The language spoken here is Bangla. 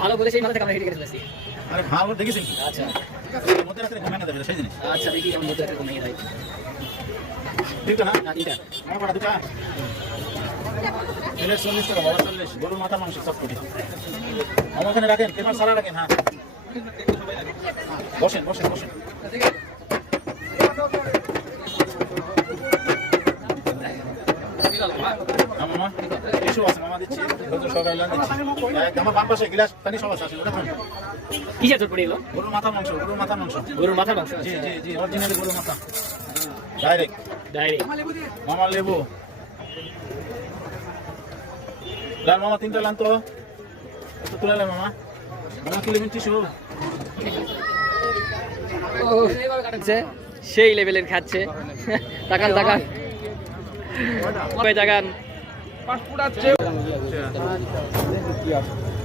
ভালো বলে সেই মাথা থেকে আমরা হেঁটে গেছি। আরে ভালো দেখেছেন কি? আচ্ছা মধ্যে রাত্রে ঘুমায় না যাবে সেই জিনিস। আচ্ছা দেখি কেমন মধ্যে একটা কমিয়ে দেয়। ঠিক না? না এটা আমার কটা দুটা? 40 টাকা বাবা 40 গরুর মাথা মাংস সব কোটি। আমার ওখানে রাখেন, পেপার সারা রাখেন। হ্যাঁ বসেন বসেন বসেন। মামা কিছু আছে মামা দিচ্ছি ধৈর্য সহকারে লান দিচ্ছি। আমার বাম পাশে গ্লাস পানি সব আছে ওটা খান। কিসের চোট পড়ে গেল? গরুর মাথা মাংস গরুর মাথা মাংস। গরুর মাথার মাংস। জি জি জি অরিজিনালি গরুর মাথা ডাইরেক্ট। ডায়েরি মামা লেবু লাল মামা তিনটা লান তো একটু তুলে নেন মামা। মামা কি লেবেন টিস্যু? সেই লেভেলের খাচ্ছে। তাকান তাকান তাকান।